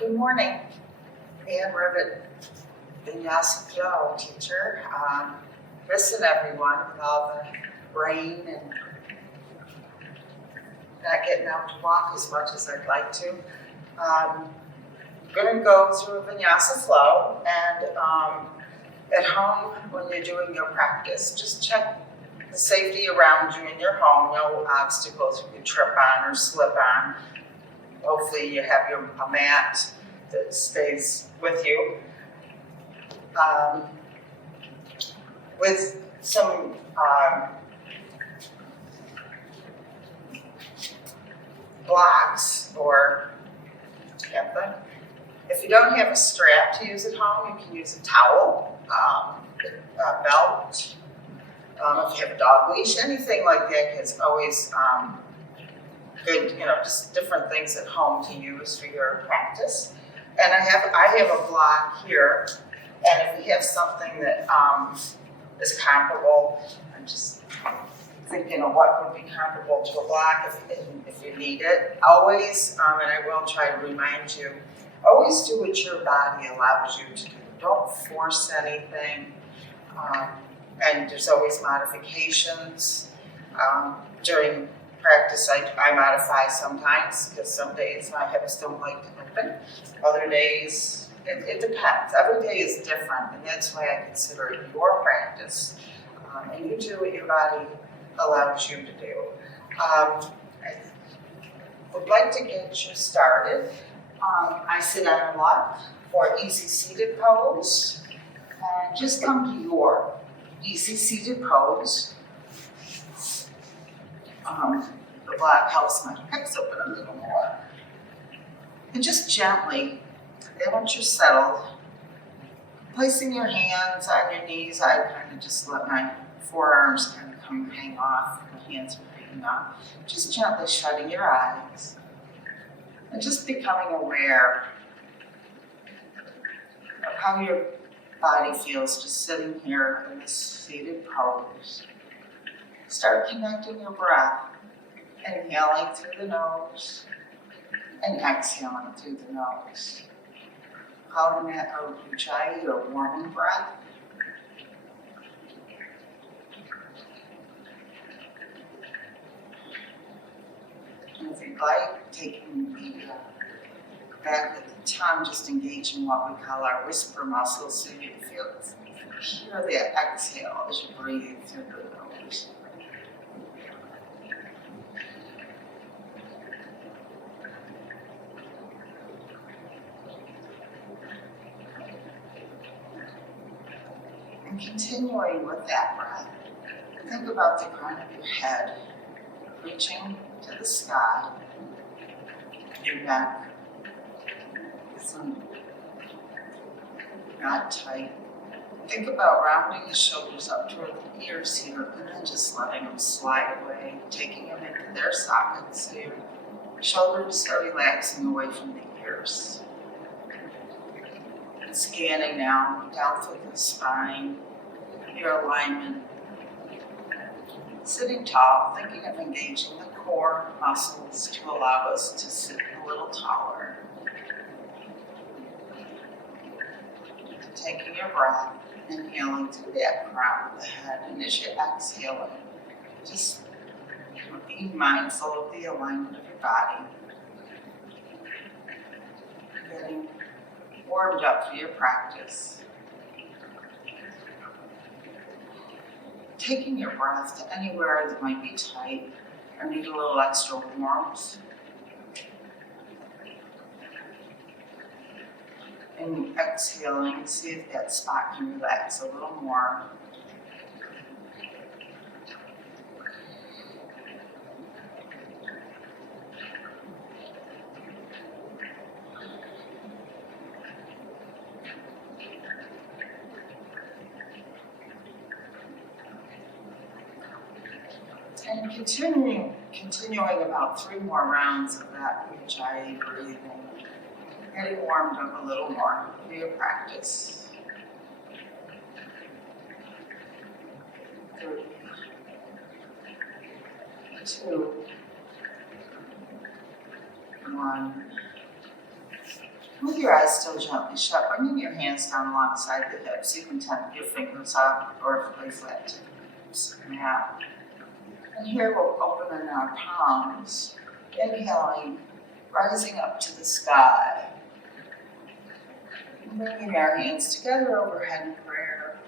Good morning. Ann Rivet, Vinyasa Flow teacher. Listen, everyone, with all the rain and not getting out to walk as much as I'd like to. I'm going to go through a Vinyasa flow, and at home, when you're doing your practice, just check the safety around you in your home. No obstacles you can trip on or slip on. Hopefully you have a mat that stays with you. With some blocks or something. If you don't have a strap to use at home, you can use a towel, a belt. If you have a dog leash, anything like that is always good, just different things at home to use for your practice. And I have a block here, and if you have something that is comparable, I'm just thinking of what would be comparable to a block if you need it. Always, and I will try to remind you, always do what your body allows you to do. Don't force anything, and there's always modifications. During practice, I modify sometimes, because some days my hips don't like to open. Other days, it depends. Every day is different, and that's why I consider it your practice. And you do what your body allows you to do. I would like to get you started. I sit on a lot for easy seated pose. And just come to your easy seated pose. The block helps my hips open a little more. And just gently, then once you're settled, placing your hands on your knees, I kind of just let my forearms kind of hang off, my hands are hanging off. Just gently shutting your eyes and just becoming aware of how your body feels just sitting here in this seated pose. Start connecting your breath, inhaling through the nose and exhaling through the nose. Calling that a ujjayi or warming breath. And if you'd like, taking the back of the tongue, just engaging what we call our whisper muscles, so you hear that exhale as you breathe through the nose. And continuing with that breath, think about the crown of your head, reaching to the sky, your neck is not tight. Think about rounding the shoulders up toward the ears here, and then just letting them slide away, taking them into their sockets so your shoulders are relaxing away from the ears. And scanning now down through the spine, your alignment. Sitting tall, thinking of engaging the core muscles to allow us to sit a little taller. Taking your breath, inhaling through that crown of the head, and as you're exhaling, just being mindful of the alignment of your body. Getting warmed up for your practice. Taking your breath to anywhere that might be tight or need a little extra warmth. And exhaling, see if that spot can relax a little more. And continuing about 3 more rounds of that ujjayi breathing, getting warmed up a little more for your practice. 3, 2, 1. With your eyes still gently shut, bringing your hands down alongside the hips. You can tap your fingers up or lay flat to the mat. And here we'll open in our palms, inhaling, rising up to the sky. Bringing our hands together overhead in prayer.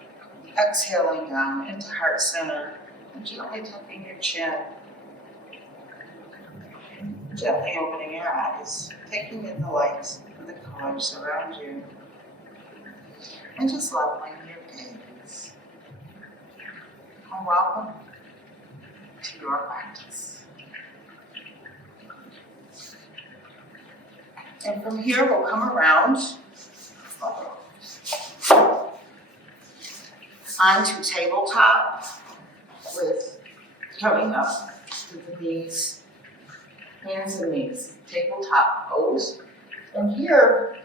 Exhaling down into heart center and gently tucking your chin. Gently opening your eyes, taking in the lights and the colors around you. And just leveling your gaze. And welcome to your practice. And from here we'll come around onto tabletop with coming up to the knees, hands and knees, tabletop pose. And here,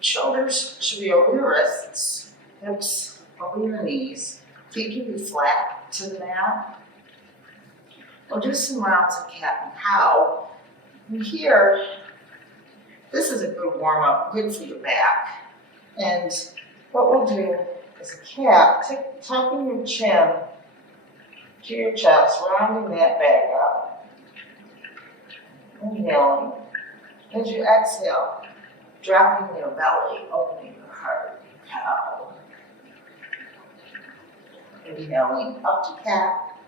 shoulders should be over your wrists, hips over your knees, feet can be flat to the mat. We'll do some rounds of cat and cow. And here, this is a good warm-up, good for your back. And what we'll do is a cat, tucking your chin to your chest, rounding that back up. Inhaling. As you exhale, dropping your belly, opening your heart, cow. Inhaling up to cat,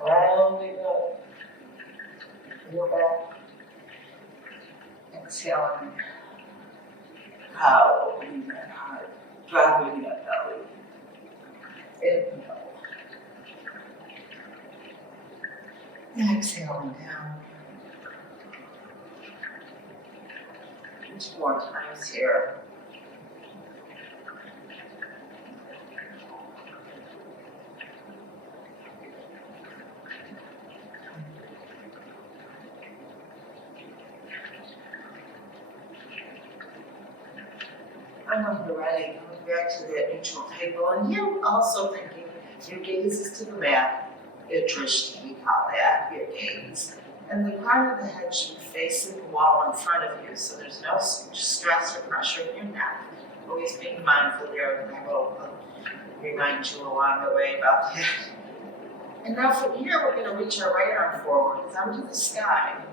rounding up your back. Exhaling, cow, opening that heart, dropping that belly. Inhale. And exhaling down. 2 more times here. And when you're ready, coming back to that neutral table, and you're also thinking your gaze is to the mat, your drishti, we call that, your gaze. And the part of the head should be facing the wall in front of you, so there's no stress or pressure in your neck. Always being mindful there, and I will remind you along the way about that. And now from here, we're going to reach our right arm forward, thumb to the sky.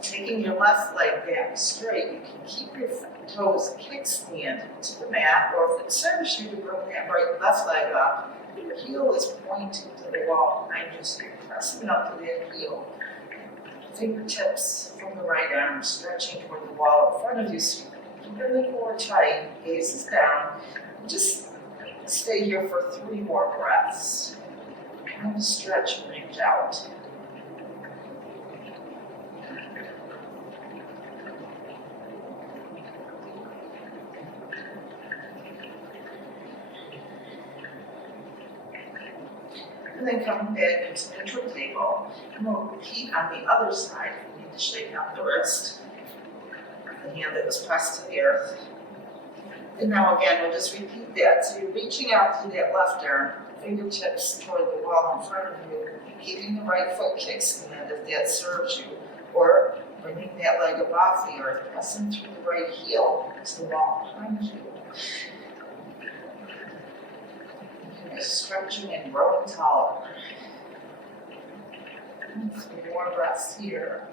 Taking your left leg back straight, you can keep your toes kickstand to the mat, or if it serves you to bring that left leg up, your heel is pointing to the wall behind you, so you're pressing up to that heel. Fingertips from the right arm stretching toward the wall in front of you, so you keep your core tight, gaze is down. Just stay here for 3 more breaths. And stretch and reach out. And then coming back into neutral table, and we'll repeat on the other side. We need to shake out the wrist, the hand that was pressed to the earth. And now again, we'll just repeat that. So you're reaching out through that left arm, fingertips toward the wall in front of you, keeping the right foot kickstand if that serves you, or bringing that leg up off the earth, pressing through the right heel to the wall behind you. Stretching and growing taller. And 3 more breaths here.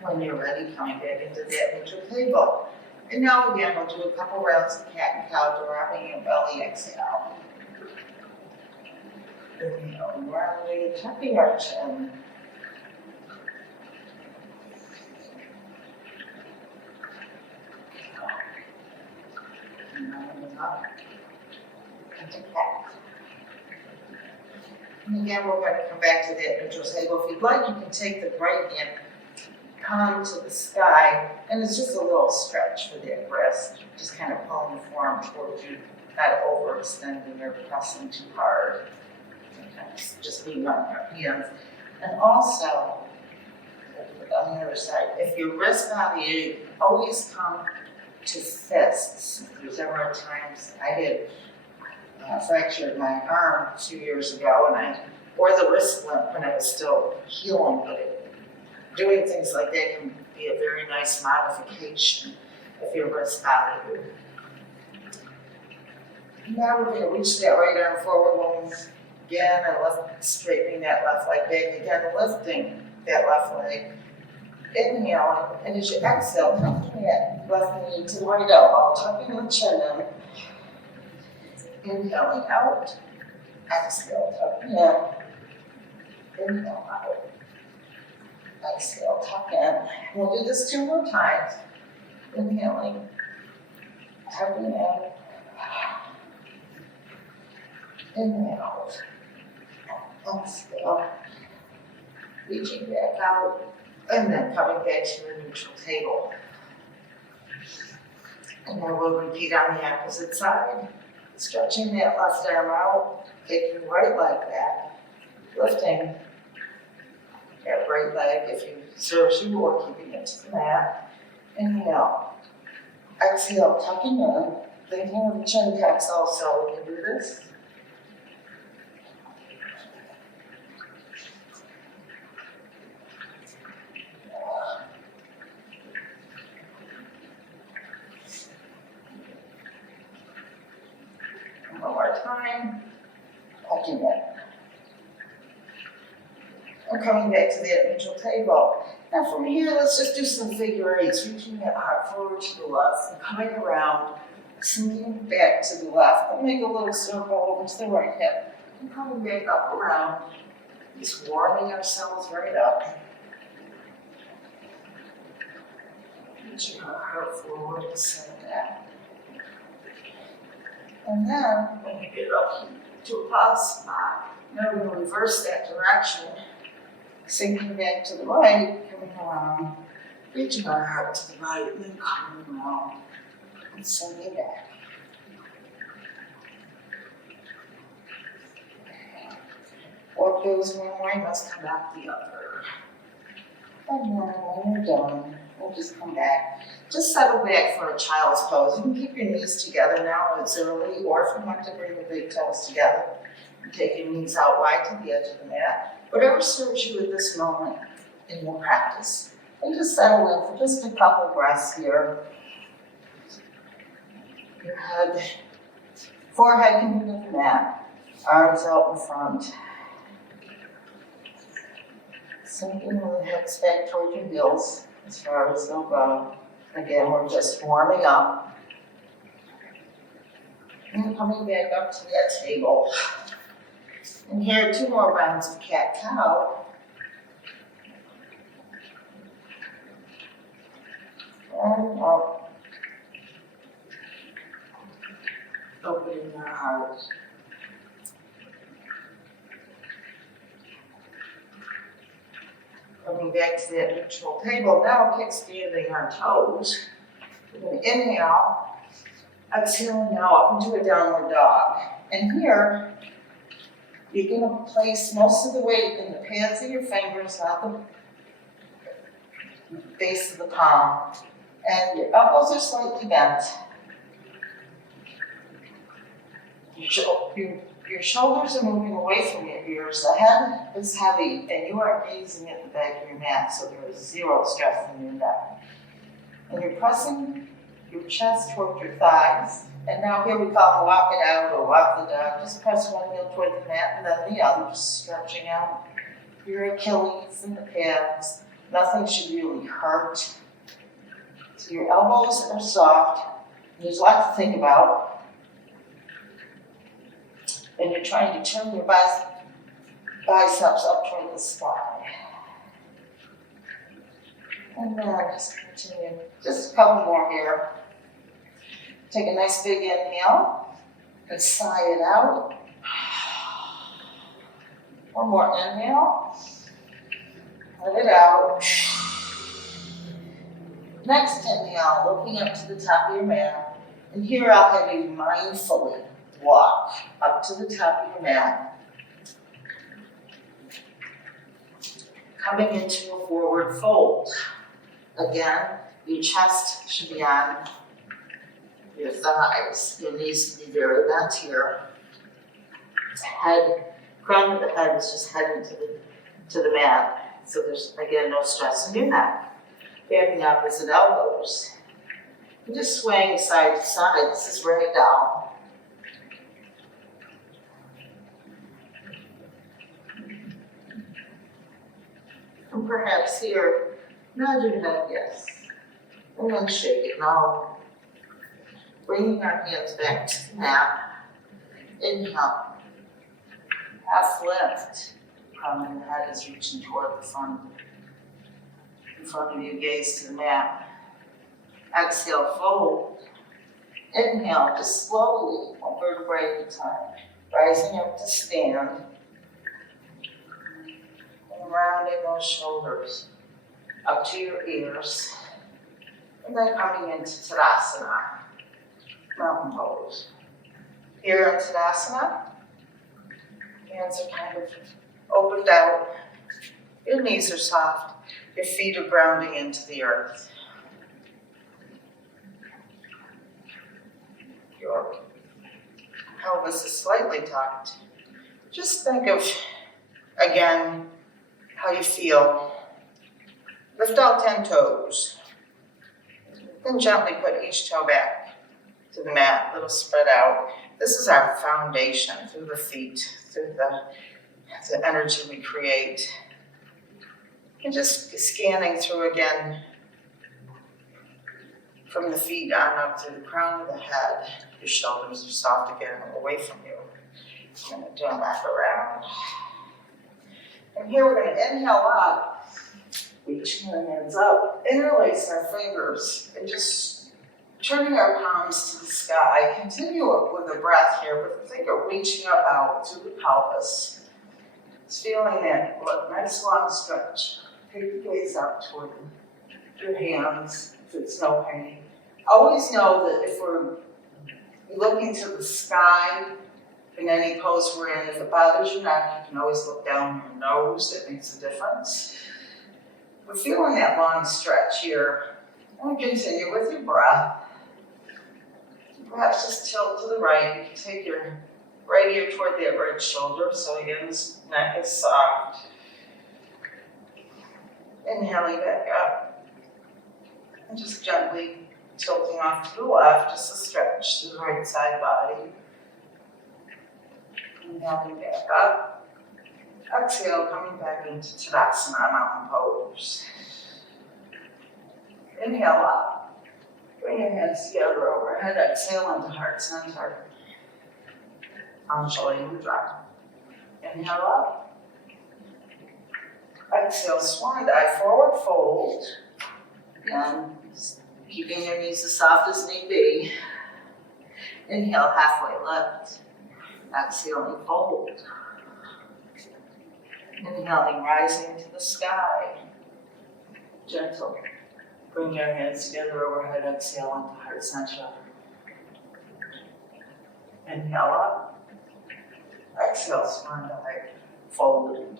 When you're ready, coming back into that neutral table. And now again, we'll do a couple rounds of cat and cow, dropping your belly, exhale. Inhale, rounding, tucking our chin. And rounding up into cat. And again, we're going to come back to that neutral table. If you'd like, you can take the right hand, palm to the sky, and it's just a little stretch for that wrist. Just kind of pulling the forearm towards you, not overextending or pressing too hard. Just being on your hands. And also, on the other side, if your wrist body, you always come to fists. If there's ever a time, I had fractured my arm a few years ago, and or the wrist limp when I was still healing, but doing things like that can be a very nice modification if your wrist bothers you. Now we're going to reach that right arm forward lunge again, and straightening that left leg back again, lifting that left leg. Inhaling, and as you exhale, tucking that left knee to the right elbow, tucking the chin in. Inhaling out, exhale, tuck in. Inhale out, exhale, tuck in. We'll do this 2 more times. Inhaling, tucking in. Inhale, exhale, reaching back out. And then coming back to your neutral table. And then we'll repeat on the opposite side. Stretching that left arm out, taking the right leg back, lifting that right leg if you serves you, or keeping it to the mat. Inhale. Exhale, tucking in. Thinking of the chin tucks also. We can do this. One more time, tucking in. And coming back to that neutral table. Now from here, let's just do some figure eights, reaching that heart forward to the left and coming around, sinking back to the left. We'll make a little circle over to the right hip and coming back up around, just warming ourselves right up. Reaching our heart forward and send that. And then, when we get up to a pause spot, now we're going to reverse that direction, sinking back to the right, coming around, reaching our heart to the right, and then coming around, and sending back. What goes one way must come back the other. And then when you're done, we'll just come back. Just settle back for a child's pose. You can keep your knees together now, it's early, or if you want to bring the big toes together, and take your knees out wide to the edge of the mat. Whatever serves you at this moment in your practice. And just settle in for just a couple breaths here. Your head, forehead can be with the mat, arms out in front. Sinking the hips back toward your heels as far as they'll go. Again, we're just warming up. And coming back up to that table. And here, 2 more rounds of cat-cow. And up. Opening your heart. Coming back to that neutral table, now kickstanding our toes. We're going to inhale, exhale now up into a downward dog. And here, you're going to place most of the weight in the pads of your fingers, not the base of the palm. And your elbows are slightly bent. Your shoulders are moving away from your ears. The head is heavy, and you are gazing at the back of your mat, so there is 0 stress in your neck. And you're pressing your chest toward your thighs. And now here we call it walk it out or walk the dog. Just press one heel toward the mat and then the other, just stretching out your Achilles and the calves. Nothing should really hurt. So your elbows are soft. There's a lot to think about. And you're trying to turn your biceps up toward the spine. And then just continue. Just a couple more here. Take a nice big inhale and sigh it out. One more inhale. Let it out. Next inhale, looking up to the top of your mat. And here I'll have you mindfully walk up to the top of your mat. Coming into a forward fold. Again, your chest should be on your thighs. Your knees can be very bent here. Head, crown of the head is just heading to the mat. So there's, again, no stress in your neck. Backing opposite elbows. And just swaying side to side. This is ragdoll. And perhaps here, nod your head, yes. And then shake it now. Bringing our hands back to the mat. Inhale. Half lift. Crown of the head is reaching toward the front. In front of you, gaze to the mat. Exhale, fold. Inhale, just slowly, one vertebrae at a time. Rising up to stand. And rounding those shoulders up to your ears. And then coming into Tadasana, mountain pose. Here in Tadasana, hands are kind of opened out. Your knees are soft. Your feet are grounding into the earth. Your pelvis is slightly tucked. Just think of, again, how you feel. Lift all 10 toes. Then gently put each toe back to the mat, a little spread out. This is our foundation through the feet, through the energy we create. And just scanning through again, from the feet on up to the crown of the head. Your shoulders are soft again and away from you. I'm going to turn back around. And here we're going to inhale up, reaching our hands up, interlace our fingers, and just turning our palms to the sky. Continue up with the breath here, but the finger reaching up out through the pelvis. Just feeling that nice long stretch. Take the gaze up toward your hands if it's no pain. Always know that if we're looking to the sky in any pose we're in, if it bothers your neck, you can always look down your nose. It makes a difference. We're feeling that long stretch here. And continue with your breath. Perhaps just tilt to the right. You can take your right ear toward that right shoulder. So again, this neck is soft. Inhaling back up. And just gently tilting off to the left, just a stretch to the right side body. Inhaling back up. Exhale, coming back into Tadasana, mountain pose. Inhale up. Bring your hands together overhead. Exhale into heart center. Anjali Mudra. Inhale up. Exhale, swan dive, forward fold. Again, keeping your knees as soft as need be. Inhale, halfway lift. Exhaling, fold. Inhaling, rising to the sky. Gentle. Bring your hands together overhead. Exhale into heart center. Inhale up. Exhale, swan dive, fold.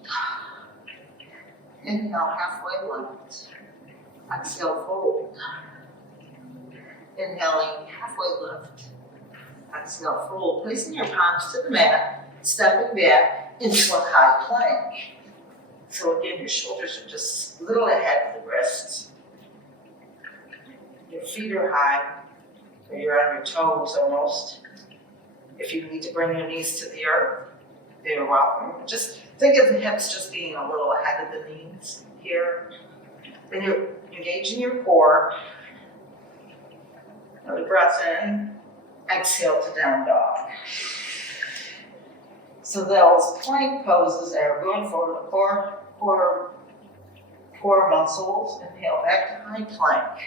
Inhale, halfway lift. Exhale, fold. Inhaling, halfway lift. Exhale, fold. Placing your palms to the mat, stepping back into a high plank. So again, your shoulders are just a little ahead of the wrists. Your feet are high, or you're on your toes almost. If you need to bring your knees to the earth, you're welcome. Just think of the hips just being a little ahead of the knees here. Then you're engaging your core. Another breath in. Exhale to down dog. So those plank poses are good for the core muscles. Inhale back to high plank.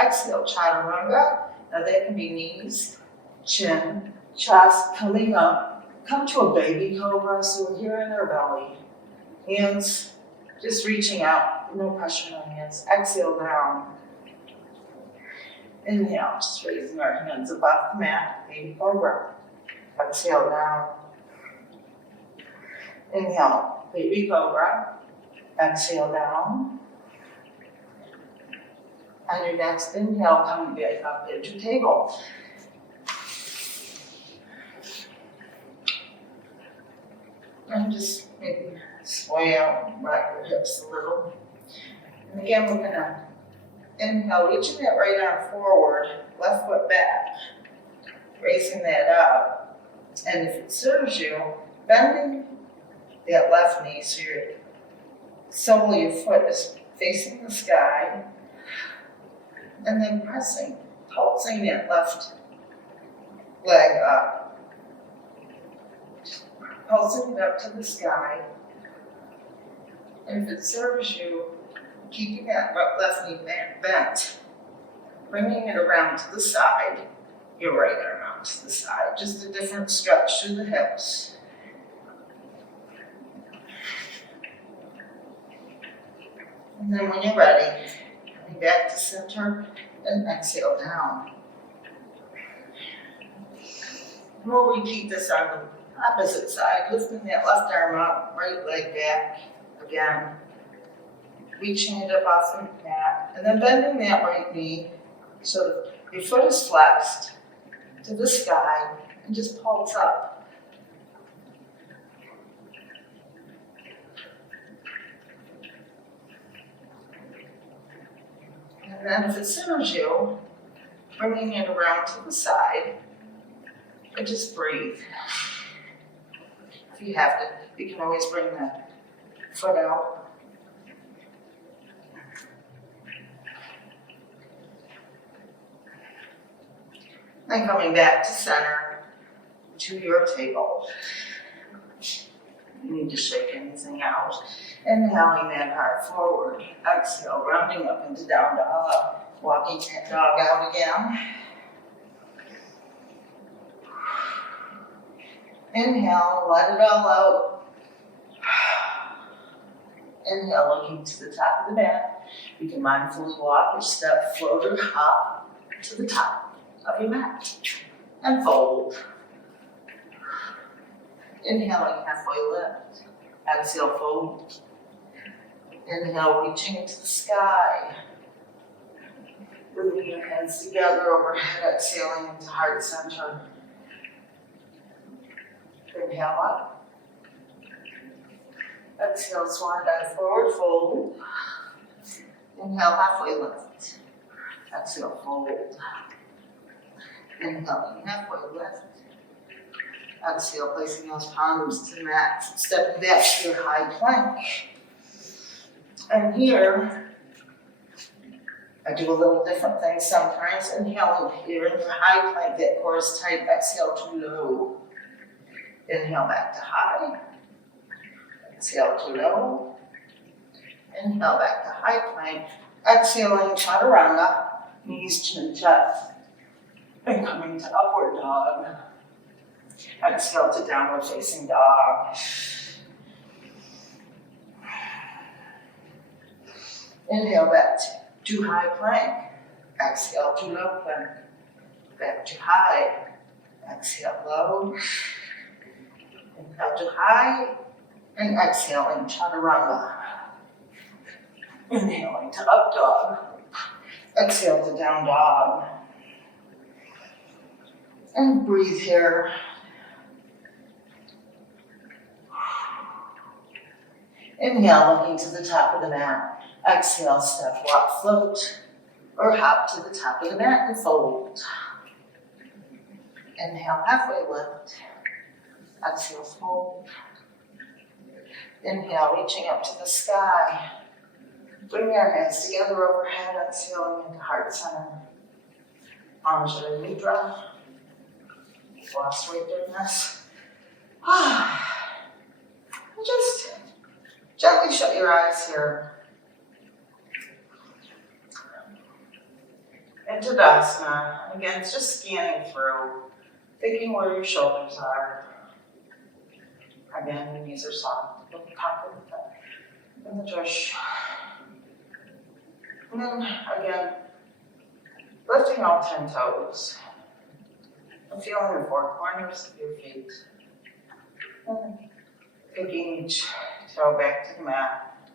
Exhale, chaturanga. Now that can be knees, chin, chest coming up. Come to a baby cobra, so we're here in our belly. Hands just reaching out, no pressure on hands. Exhale down. Inhale, just raising our hands above the mat, baby cobra. Exhale down. Inhale, baby cobra. Exhale down. On your next inhale, coming back up into table. And just maybe sway out and rock your hips a little. And again, we're gonna inhale, reaching that right arm forward, left foot back, raising that up. And if it serves you, bending that left knee so solely your foot is facing the sky, and then pulsing that left leg up, pulsing it up to the sky. And if it serves you, keeping that left knee bent, bringing it around to the side, your right arm out to the side, just a different stretch through the hips. And then when you're ready, coming back to center and exhale down. We'll repeat this on the opposite side, lifting that left arm up, right leg back again. Reaching it up off the mat, and then bending that right knee so that your foot is flexed to the sky and just pulse up. And then if it serves you, bringing it around to the side, and just breathe. If you have to, you can always bring the foot out. And coming back to center, to your table. You need to shake anything out. Inhaling that heart forward. Exhale, rounding up into down dog. Walking that dog out again. Inhale, let it all out. Inhale, looking to the top of the mat. You can mindfully walk or step, float or hop to the top of your mat and fold. Inhaling, halfway lift. Exhale, fold. Inhale, reaching into the sky. Bringing your hands together overhead, exhaling into heart center. Inhale up. Exhale, swan dive forward, fold. Inhale, halfway lift. Exhale, fold. Inhaling, halfway lift. Exhale, placing those palms to the mat, stepping back to your high plank. And here, I do a little different thing sometimes. Inhaling here in your high plank, that core is tight. Exhale to low. Inhale back to high. Exhale to low. Inhale back to high plank. Exhaling, chaturanga, knees, chin, chest. And coming to upward dog. Exhale to downward facing dog. Inhale back to high plank. Exhale to low plank. Back to high. Exhale low. Inhale to high. And exhaling chaturanga. Inhaling to up dog. Exhale to down dog. And breathe here. Inhale, looking to the top of the mat. Exhale, step, walk, float, or hop to the top of the mat and fold. Inhale, halfway lift. Exhale, fold. Inhale, reaching up to the sky. Bring your hands together overhead, exhaling into heart center. Anjali Mudra. Lost weight doing this. Just gently shut your eyes here. And Tadasana. Again, it's just scanning through, thinking where your shoulders are. Again, your knees are soft. Don't pop in the tush. And then again, lifting all 10 toes. And feeling the four corners of your feet. And picking each toe back to the mat.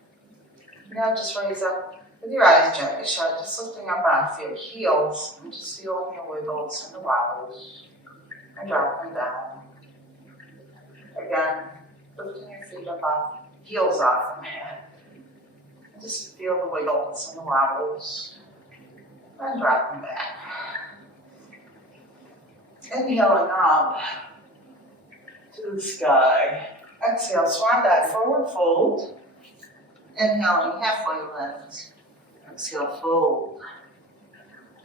Now just raise up With your eyes gently shut, just lifting up onto your heels and just feeling your wiggles and the wobbles and dropping down. Again, lifting your feet up off, heels off the mat. And just feel the wiggles and the wobbles and dropping back. Inhaling up to the sky. Exhale, swan dive, forward fold. Inhaling, halfway lift. Exhale, fold.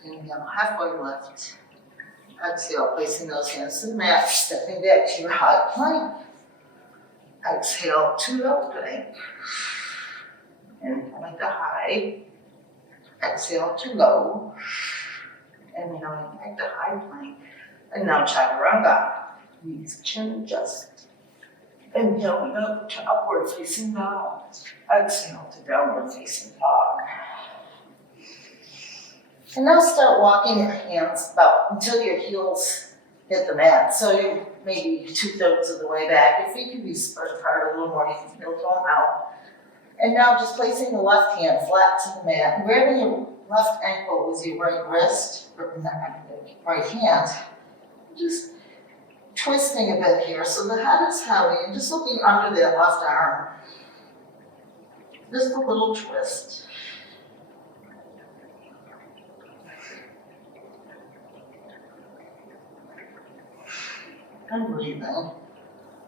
Inhale, halfway lift. Exhale, placing those hands to the mat, stepping back to your high plank. Exhale to opening. Inhaling to high. Exhale to low. Inhaling back to high plank. And now chaturanga. Knees chin adjust. Inhaling up to upward facing dog. Exhale to downward facing dog. And now start walking your hands about until your heels hit the mat. So you maybe 2/3 of the way back. Your feet can be spread apart a little more. You can feel them out. And now just placing the left hand flat to the mat and grabbing your left ankle with your right wrist, or not right hand. Just twisting a bit here so the head is heavy and just looking under that left arm. Just a little twist. And breathing.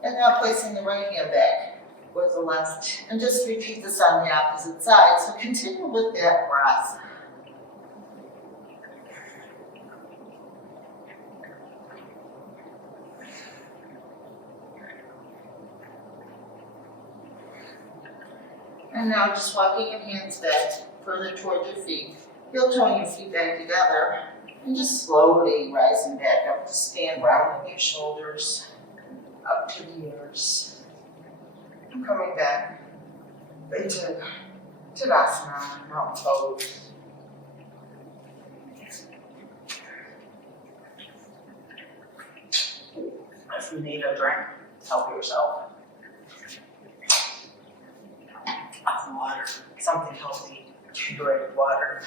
And now placing the right hand back with the left. And just repeat this on the opposite side. So continue with that breath. And now just walking your hands back further toward your feet. Heel toeing your feet back together. And just slowly rising back up to stand, rounding your shoulders up to the ears. And coming back into Tadasana, mountain pose. If you need a drink, help yourself. Water, something healthy, drink water.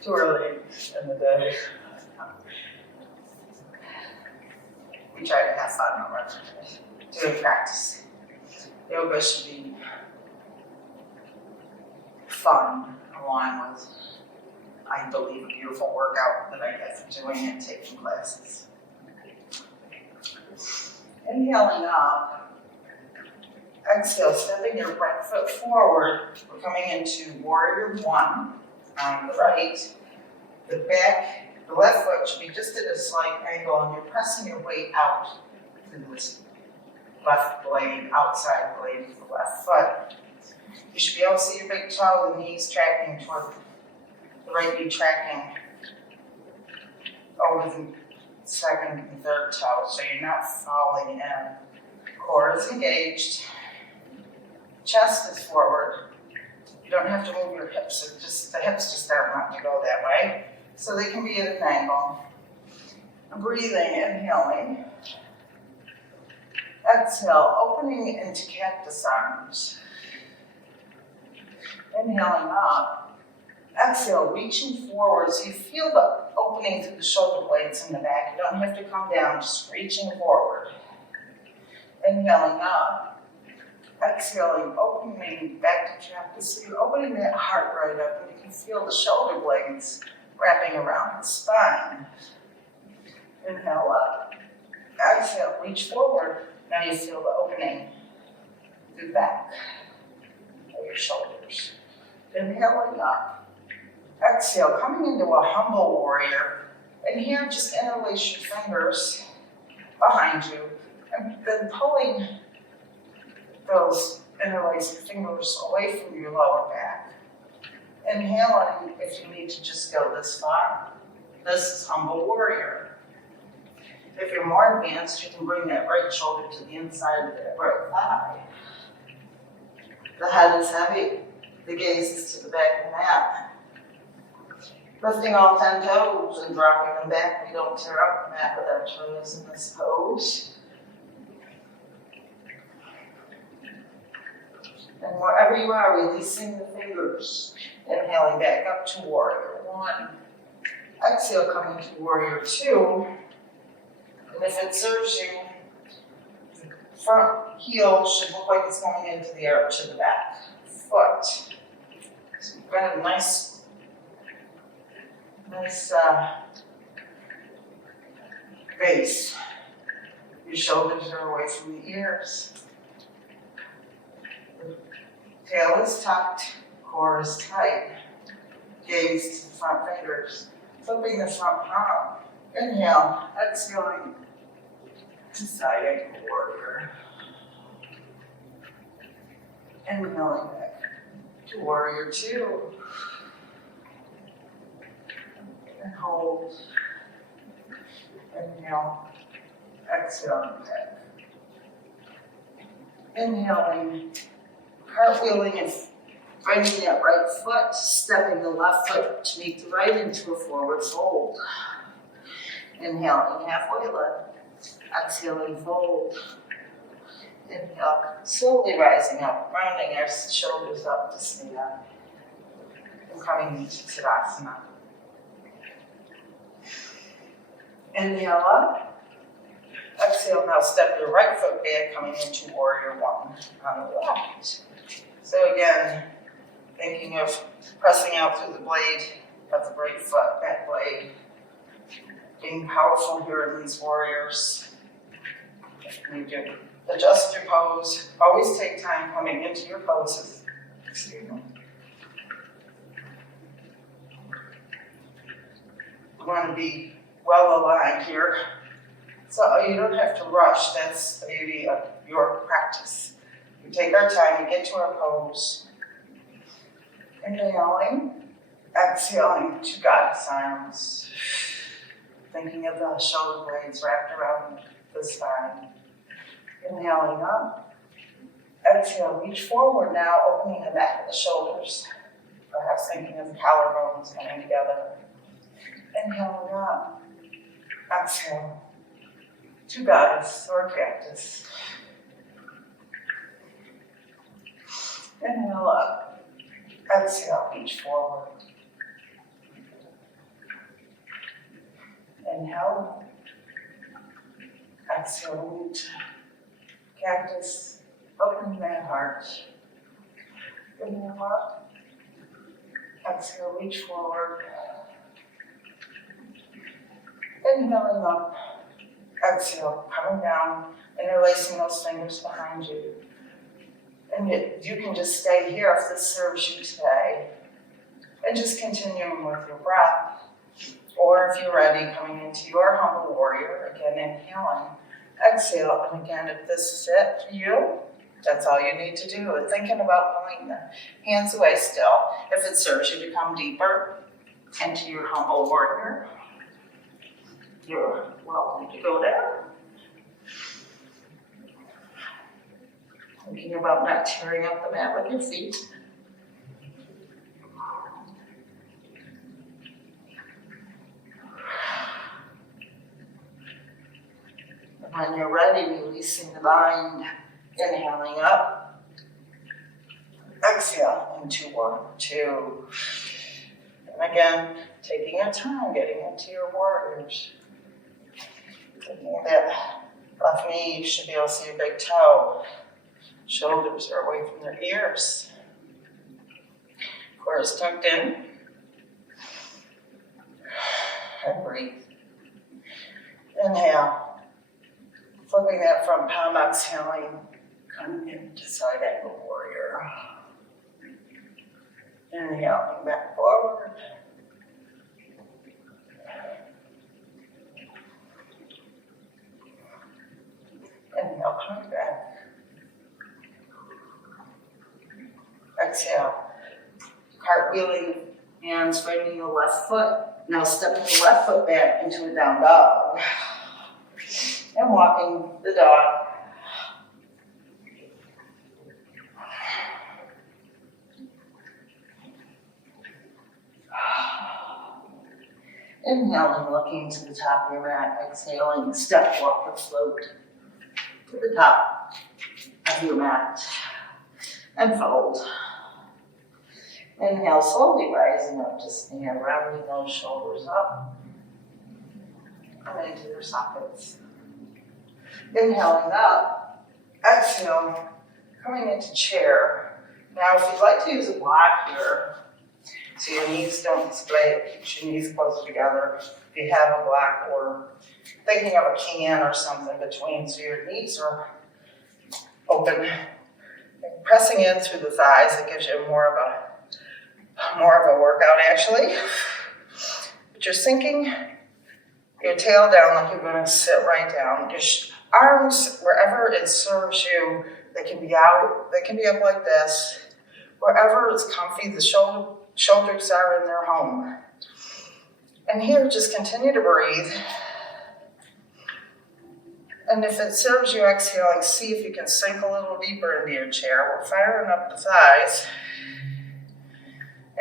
Too early in the day. We try to have fun on our doing practice. Yoga should be fun, along with, I believe, a beautiful workout that I get from doing it, taking classes. Inhaling up. Exhale, stepping your right foot forward. We're coming into warrior one on the right. The left foot should be just at a slight angle, and you're pressing your weight out to this left blade, outside blade of the left foot. You should be able to see your big toe, the knees tracking toward the right knee tracking over the second and third toe, so you're not falling in. Core is engaged. Chest is forward. You don't have to move your hips. The hips just aren't wanting to go that way. So they can be at an angle. Breathing, inhaling. Exhale, opening into cactus arms. Inhaling up. Exhale, reaching forward. So you feel the opening through the shoulder blades in the back. You don't have to come down, just reaching forward. Inhaling up. Exhaling, opening back to cactus. So you're opening that heart right up, and you can feel the shoulder blades wrapping around the spine. Inhale up. Exhale, reach forward. Now you feel the opening through the back of your shoulders. Inhaling up. Exhale, coming into a humble warrior. And here, just interlace your fingers behind you, and then pulling those interlaced fingers away from your lower back. Inhaling if you need to just go this far. This is humble warrior. If you're more advanced, you can bring that right shoulder to the inside of that right thigh. The head is heavy. The gaze is to the back of the mat. Lifting all 10 toes and dropping them back. We don't tear up the mat with our toes in this pose. And wherever you are, releasing the fingers fingers. Inhaling back up to warrior one. Exhale, coming to warrior two. And if it serves you, the front heel should look like it's going into the arch of the back foot. So you've got a nice base. Your shoulders are away from the ears. The tail is tucked, core is tight. Gaze to the front fingers. Flipping the front palm. Inhale, exhaling to side angle warrior. Inhaling back to warrior two. And hold. Inhale, exhaling back. Inhaling, cartwheeling and bringing that right foot, stepping the left foot to meet the right into a forward fold. Inhaling, halfway lift. Exhaling, fold. Inhale, slowly rising up, rounding our shoulders up to stand. And coming into Tadasana. Inhale up. Exhale, now step your right foot back, coming into warrior one on the left. So again, thinking of pressing out through the blade of the right foot, back blade. Being powerful here in these warriors. If you need to adjust your pose, always take time coming into your poses. Excuse me. We want to be well aligned here. So you don't have to rush. That's the beauty of your practice. We take our time to get to our pose. Inhaling, exhaling to Tadasana. Thinking of the shoulder blades wrapped around the spine. Inhaling up. Exhale, reach forward now, opening the back of the shoulders. Perhaps thinking of the collarbones coming together. Inhaling up. Exhale. To goddess or cactus. Inhale up. Exhale, reach forward. Inhale. Exhale, root. Cactus. Opening that heart. Inhale up. Exhale, reach forward. Inhaling up. Exhale, coming down, interlacing those fingers behind you. And you can just stay here if this serves you today. And just continuing with your breath. Or if you're ready, coming into your humble warrior, again inhaling. Exhale, and again, if this is it for you, that's all you need to do. And thinking about pulling the hands away still. If it serves you to come deeper into your humble warrior, you're welcome to go there. Thinking about not tearing up the mat with your feet. When you're ready, releasing the mind, inhaling up. Exhale into warrior two. And again, taking your time, getting into your warriors. Thinking that left knee, you should be able to see your big toe. Shoulders are away from their ears. Core is tucked in. And breathe. Inhale. Flipping that front palm, exhaling. Coming into side angle warrior. Inhaling back forward. Inhale, coming back. Exhale. Cartwheeling, hands straightening the left foot. Now stepping the left foot back into a down dog. And walking the dog. Inhaling, looking to the top of your mat. Exhaling, step, walk, or float to the top of your mat. And fold. Inhale, slowly rising up to stand, rounding those shoulders up and into your sockets. Inhaling up, exhale, coming into chair. Now, if you'd like to use a block here, so your knees don't splay, keep your knees close together. If you have a block, or thinking of a can or something between, so your knees are open. And pressing in through the thighs, it gives you more of a workout actually. But you're sinking your tail down like you're going to sit right down. Your arms, wherever it serves you, they can be out, they can be up like this. Wherever it's comfy, the shoulders are in their home. And here, just continue to breathe. And if it serves you exhaling, see if you can sink a little deeper into your chair. We're firing up the thighs.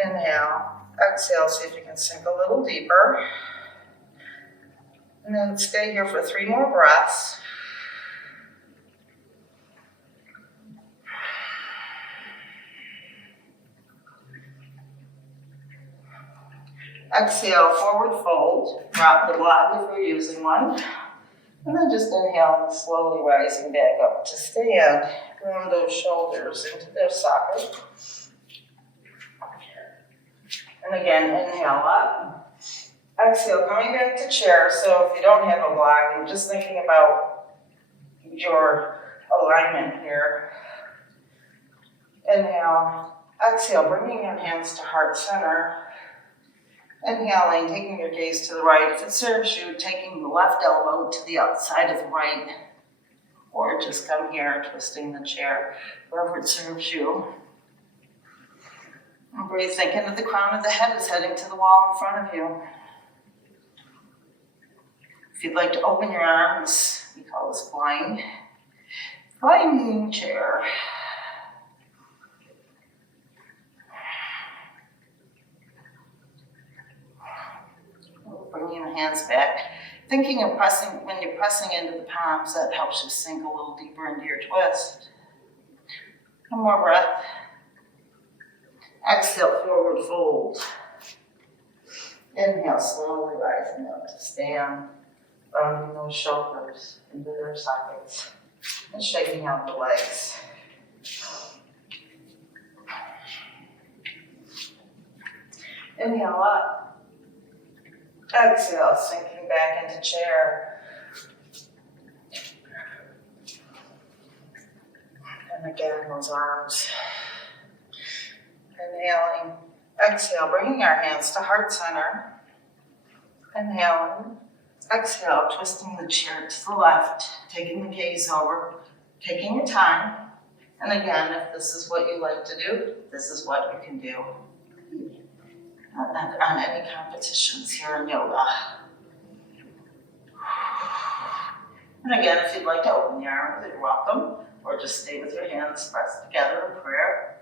Inhale, exhale, see if you can sink a little deeper. And then stay here for 3 more breaths. Exhale, forward fold. Drop the block if you're using one. And then just inhale and slowly rising back up to stand. Round those shoulders into their socket. And again, inhale up. Exhale, coming back to chair. So if you don't have a block, you're just thinking about your alignment here. Inhale. Exhale, bringing your hands to heart center. Inhaling, taking your gaze to the right. If it serves you, taking the left elbow to the outside of the right. Or just come here, twisting the chair, wherever it serves you. And breathe, thinking that the crown of the head is heading to the wall in front of you. If you'd like to open your arms, we call this flying chair. Bringing the hands back, thinking of pressing, when you're pressing into the palms, that helps you sink a little deeper into your twist. One more breath. Exhale, forward fold. Inhale, slowly rising up to stand, rounding those shoulders into their sockets, and shaking out the legs. Inhale up. Exhale, sinking back into chair. And again, those arms. Inhaling. Exhale, bringing our hands to heart center. Inhaling. Exhale, twisting the chair to the left, taking the gaze over, taking your time. And again, if this is what you like to do, this is what you can do. Not on any competitions here in yoga. And again, if you'd like to open the arms, you're welcome, or just stay with your hands pressed together in prayer.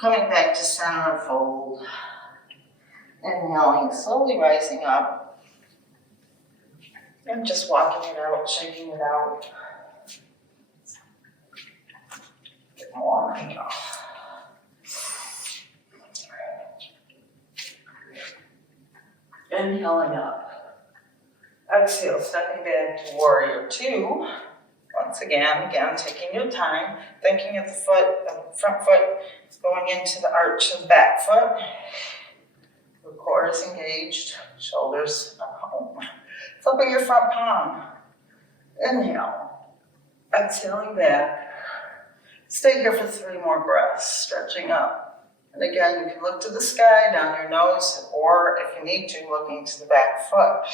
Coming back to center and fold. Inhaling, slowly rising up. And just walking it out, shaking it out. A bit more. Inhaling up. Exhale, stepping back to warrior 2. Once again, taking your time, thinking of the front foot going into the arch of the back foot. The core is engaged, shoulders are home. Flipping your front palm. Inhale. Exhaling back. Stay here for 3 more breaths, stretching up. And again, you can look to the sky, down your nose, or if you need to, looking to the back foot.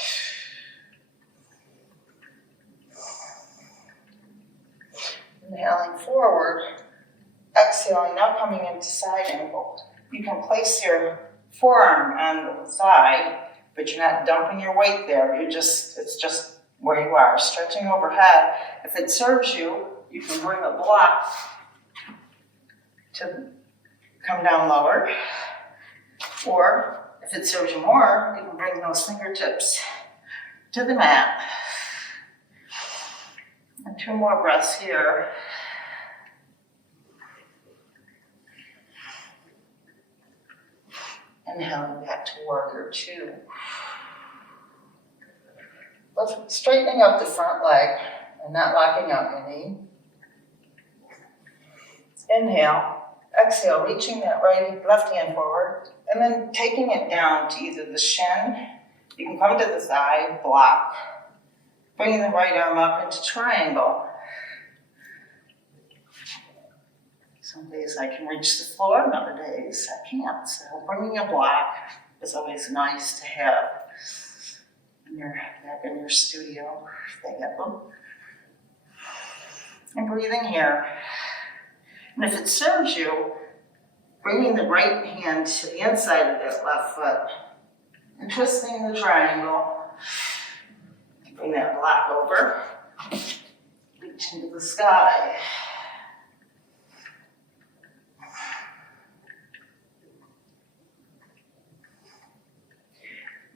Inhaling forward. Exhaling, now coming into side angle. You can place your forearm on the thigh, but you're not dumping your weight there. It's just where you are, stretching overhead. If it serves you, you can bring a block to come down lower. Or if it serves you more, you can bring those fingertips to the mat. And 2 more breaths here. Inhaling back to warrior 2. But straightening up the front leg and not locking out your knee. Inhale. Exhale, reaching that left hand forward, and then taking it down to either the shin. You can come to the side, block, bringing the right arm up into triangle. Some days I can reach the floor, and other days I can't. So bringing a block is always nice to have back in your studio if they have them. And breathing here. And if it serves you, bringing the right hand to the inside of that left foot and twisting the triangle. Bring that block over. Reach into the sky.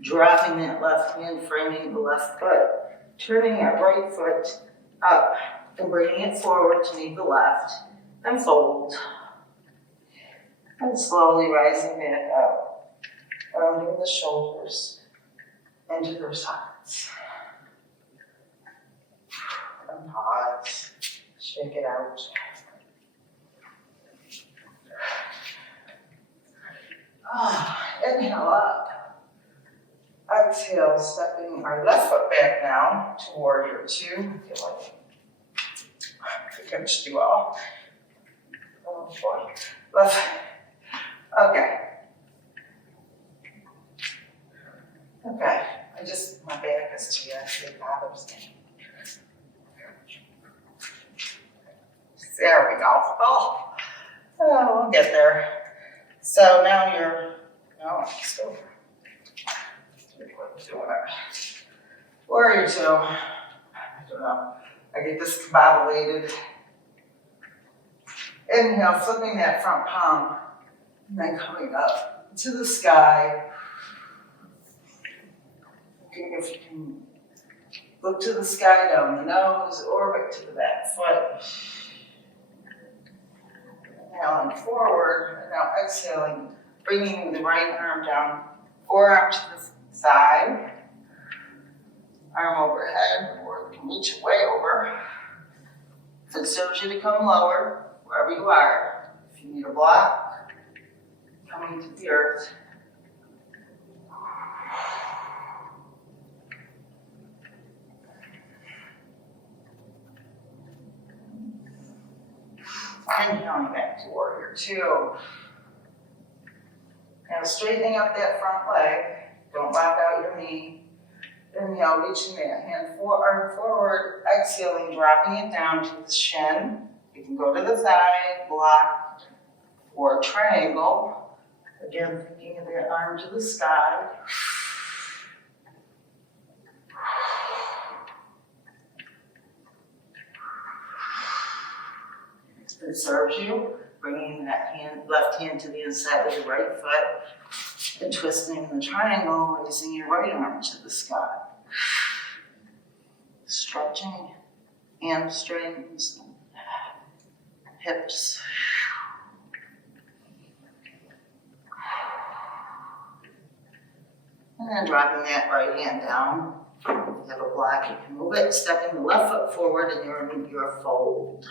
Dropping that left hand, framing the left foot. Turning that right foot up and bringing it forward to meet the left. And fold. And slowly rising back up. Rounding the shoulders into their sides. And pause. Shake it out. Inhale up. Exhale, stepping our left foot back now to warrior 2. I feel like I finished you all. Oh boy. Left. Okay. Okay. My back is too heavy. It bothers me. There we go. Oh, we'll get there. So now I'm still doing it. Warrior 2. I don't know. I get discombobulated. Inhale, flipping that front palm, and then coming up to the sky. If you can look to the sky down the nose, orbit to the back foot. Inhaling forward, and now exhaling, bringing the right arm down, forearm to the side, arm overhead, or you can reach it way over. If it serves you to come lower, wherever you are, if you need a block, coming to the earth. Inhaling back to warrior 2. Now straightening up that front leg. Don't lock out your knee. Inhale, reaching that hand arm forward. Exhaling, dropping it down to the shin. You can go to the side, block, or triangle. Again, thinking of that arm to the sky. If it serves you, bringing that left hand to the inside of the right foot and twisting the triangle, raising your right arm to the sky. Stretching hamstrings, hips. And then dropping that right hand down. If you have a block, you can move it, stepping the left foot forward and you're in your fold.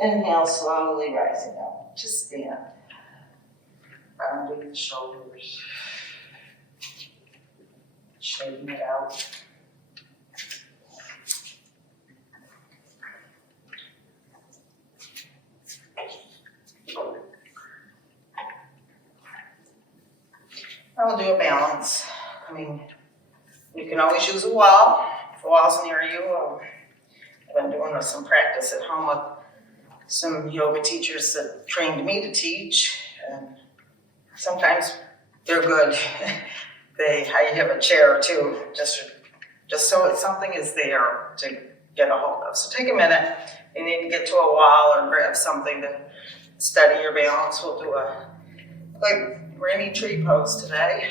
Inhale, slowly rising up. Just stand. Rounding the shoulders. Shaking it out. I'll do a balance. You can always use a wall. If the wall's near you, I've been doing some practice at home with some yoga teachers that trained me to teach, and sometimes they're good. I have a chair too, just so something is there to get a hold of. So take a minute. You need to get to a wall or grab something to steady your balance. We'll do a like rainy tree pose today.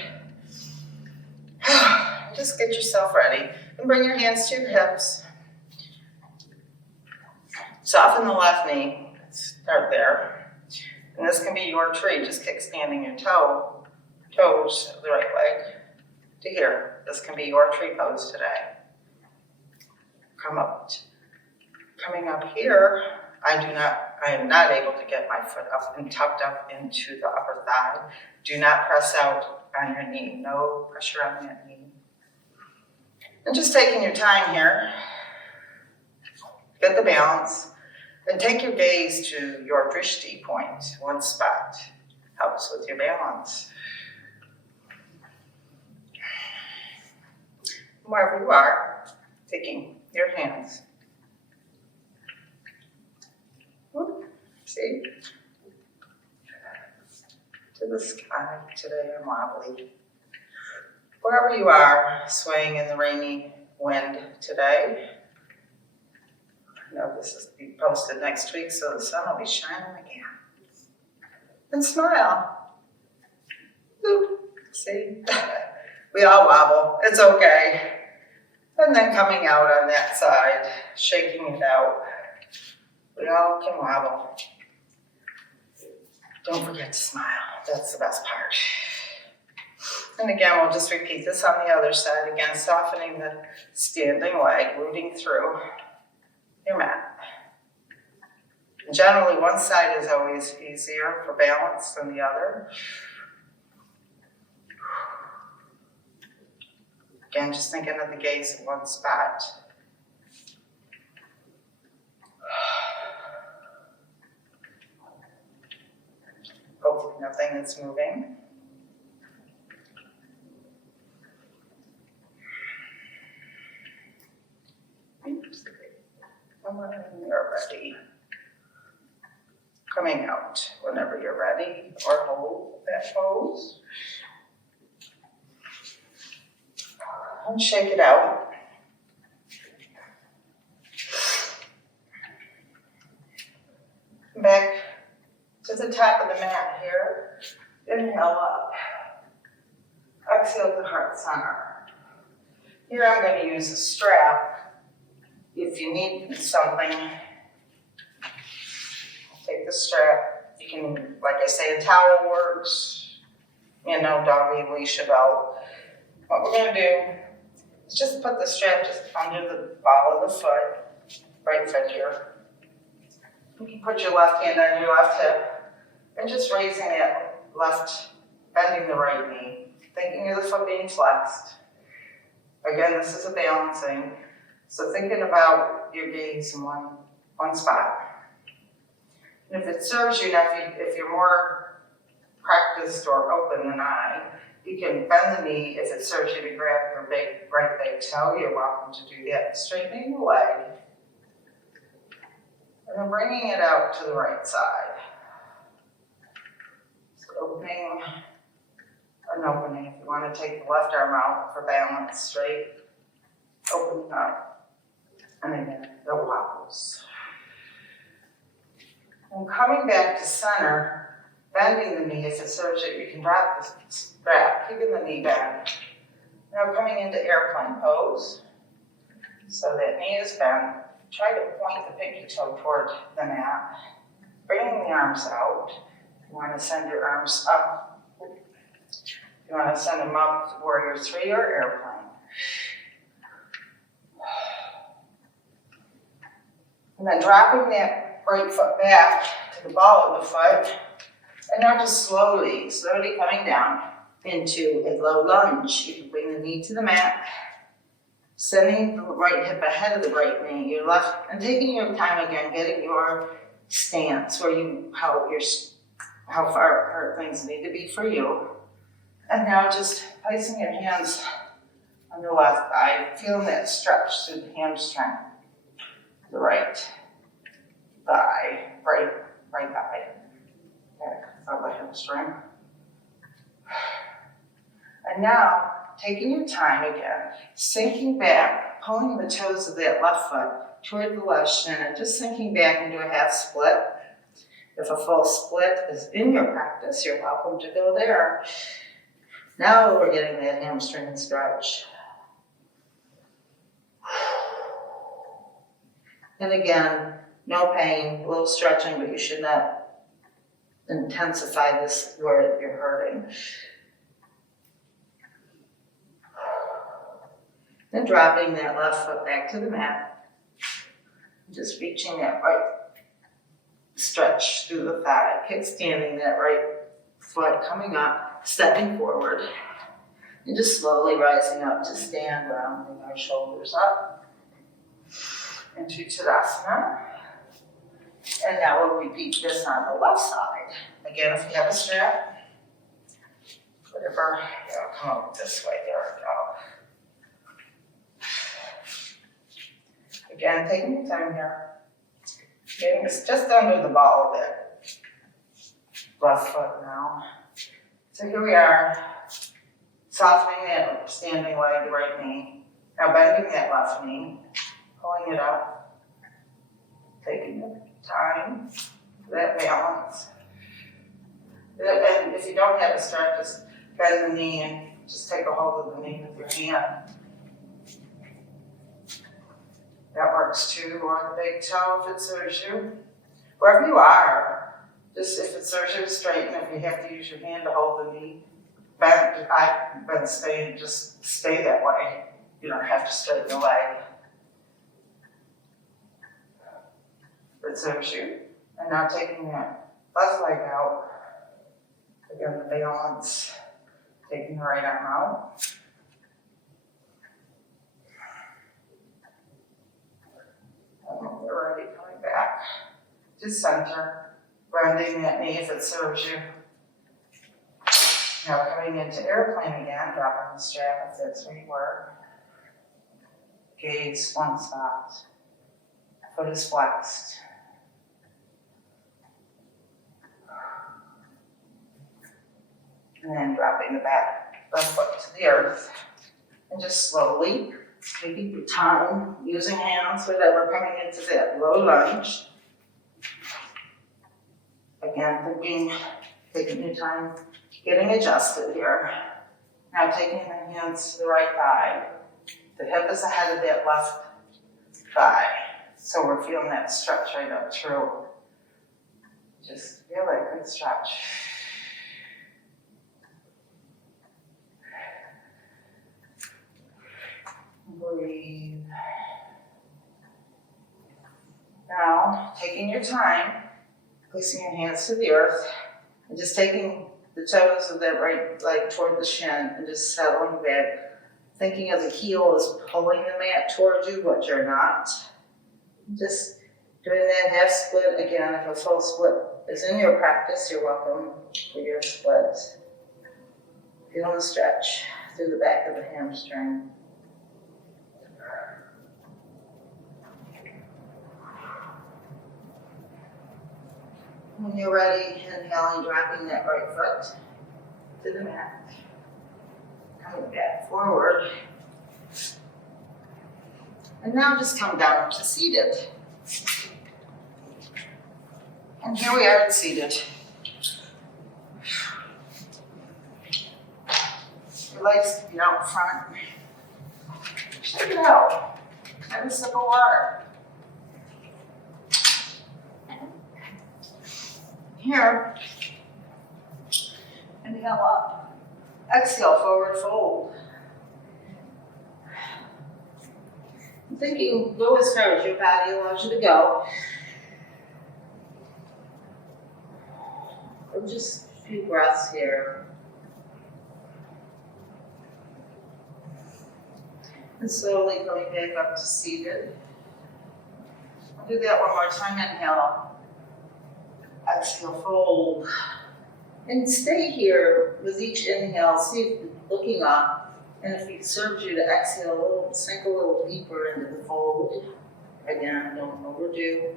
Just get yourself ready and bring your hands to your hips. Soften the left knee. Start there. And this can be your tree. Just kickstanding your toes of the right leg to here. This can be your tree pose today. Coming up here, I am not able to get my foot up and tucked up into the upper thigh. Do not press out on your knee. No pressure on that knee. And just taking your time here, get the balance, and take your gaze to your drishti point, one spot. Helps with your balance. Wherever you are, taking your hands. See? To the sky. Today I'm wobbly. Wherever you are, swaying in the rainy wind today. I know this is to be posted next week, so the sun will be shining again. And smile. Boop. See? We all wobble. It's okay. And then coming out on that side, shaking it out. We all can wobble. Don't forget to smile. That's the best part. And again, we'll just repeat this on the other side. Again, softening the standing leg, rooting through your mat. And generally, one side is always easier for balance than the other. Again, just thinking of the gaze in one spot. Hopefully nothing is moving. Oops. And when you're ready, coming out whenever you're ready, or hold that pose. And shake it out. Back to the top of the mat here. Inhale up. Exhale to heart center. Here I'm going to use a strap. If you need something, take the strap. You can, like I say, a towel works. Doggy leash belt. What we're going to do is just put the strap just under the ball of the foot, right foot here. You can put your left hand on your left hip and just raising it left, bending the right knee, thinking of the foot being flexed. Again, this is a balancing, so thinking about your gaze in one spot. And if it serves you, now if you're more practiced or open than I, you can bend the knee if it serves you to grab your right big toe. You're welcome to do that. Straightening the leg. And then bringing it out to the right side. So opening and opening. If you want to take the left arm out for balance, straight. Opening up. And again, the wobbles. And coming back to center, bending the knee. If it serves you, you can drop the strap, keeping the knee bent. Now coming into airplane pose. So that knee is bent. Try to point the pinky toe toward the mat. Bringing the arms out. You want to send your arms up. You want to send them up to warrior 3 or airplane. And then dropping that right foot back to the ball of the foot. And now just slowly coming down into a low lunge. You can bring the knee to the mat. Sending the right hip ahead of the right knee, your left, and taking your time again, getting your stance, how far apart things need to be for you. And now just placing your hands on the left thigh, feeling that stretch through the hamstring. The right thigh, right thigh. Back of the hamstring. And now, taking your time again, sinking back, pulling the toes of that left foot toward the left shin, and just sinking back into a half split. If a full split is in your practice, you're welcome to go there. Now we're getting that hamstring stretch. And again, no pain, a little stretching, but you should not intensify this where you're hurting. Then dropping that left foot back to the mat. Just reaching that right stretch through the thigh, kickstanding that right foot, coming up, stepping forward, and just slowly rising up to stand, rounding our shoulders up into Tadasana. And now we'll repeat this on the left side. Again, if you have a strap, whatever, come up this way, there we go. Again, taking your time here. Getting this just under the ball of it. Left foot now. So here we are, softening that standing leg, right knee. Now bending that left knee, pulling it up, taking the time for that balance. And if you don't have a strap, just bend the knee and just take a hold of the knee with your hand. That works too, or the big toe if it serves you. Wherever you are, just if it serves you, straighten. If you have to use your hand to hold the knee, bend. I've been staying, just stay that way. You don't have to straighten the leg. It serves you. And now taking that left leg out. Again, the balance. Taking the right arm out. And we're ready, coming back to center. Bending that knee if it serves you. Now coming into airplane again, dropping the strap if that's where you were. Gaze one spot. Foot is flexed. And then dropping the back left foot to the earth. And just slowly, taking your time, using hands, whatever, coming into that low lunge. Again, taking your time, getting adjusted here. Now taking the hands to the right thigh. The hip is ahead of that left thigh. So we're feeling that stretch right up through. Just feel that good stretch. Breathe. Now, taking your time, placing your hands to the earth, and just taking the toes of that right leg toward the shin and just settling back, thinking of the heel as pulling the mat towards you, but you're not. Just doing that half split again. If a full split is in your practice, you're welcome for your split. Feel the stretch through the back of the hamstring. When you're ready, inhaling, dropping that right foot to the mat. Coming back forward. And now just come down to seated. And here we are at seated. Your legs can be out front. Shake it out. Have a sip of water. Here, inhale up, exhale, forward fold. I'm thinking, go as far as your body allows you to go. Or just a few breaths here. And slowly coming back up to seated. I'll do that one more time, inhale. Exhale, fold. And stay here with each inhale. See if you're looking up. And if it serves you to exhale a little, sink a little deeper into the fold. Again, don't overdo.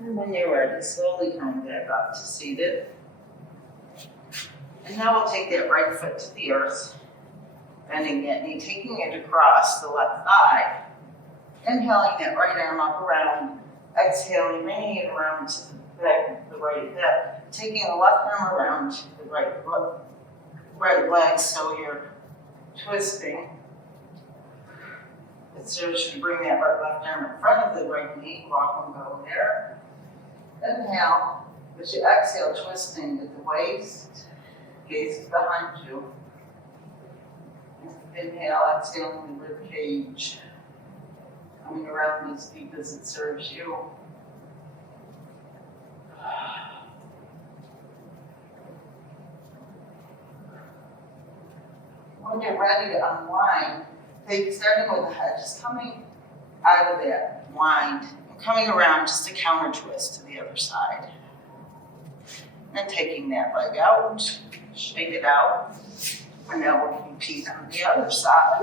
And when you're ready, slowly come back up to seated. And now we'll take that right foot to the earth, bending that knee, taking it across the left thigh. Inhaling that right arm up around, exhaling, bringing it around to the back of the right hip, taking the left arm around the right leg so you're twisting. It serves you to bring that left arm in front of the right knee, walk and go there. Inhale, as you exhale, twisting at the waist, gaze is behind you. Inhale, exhaling the rib cage, coming around as deep as it serves you. When you're ready to unwind, starting with the head, just coming out of that wind and coming around just a counter twist to the other side. Then taking that leg out, shake it out, and now we'll repeat on the other side.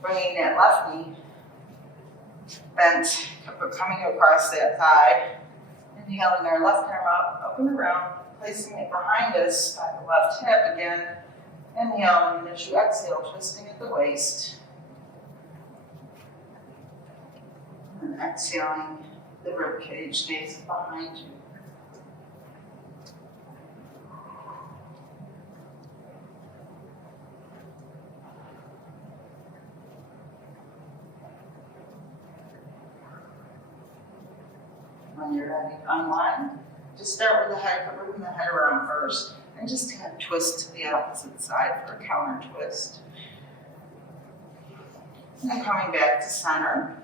Bringing that left knee bent, coming across that thigh. Inhaling our left arm up and around, placing it behind us by the left hip again. Inhaling, and as you exhale, twisting at the waist. And exhaling, the rib cage stays behind you. When you're ready to unwind, just start with the head, moving the head around first. And just kind of twist to the opposite side for a counter twist. And then coming back to center.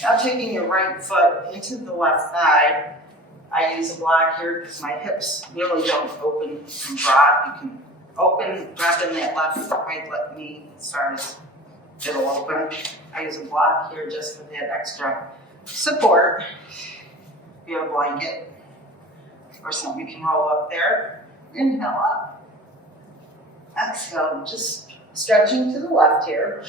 Now taking your right foot into the left thigh. I use a block here because my hips really don't open and drop. You can open, drop in that right knee as far as it'll open. I use a block here just for that extra support. If you have a blanket or something, you can roll up there. Inhale up. Exhale, just stretching to the left here.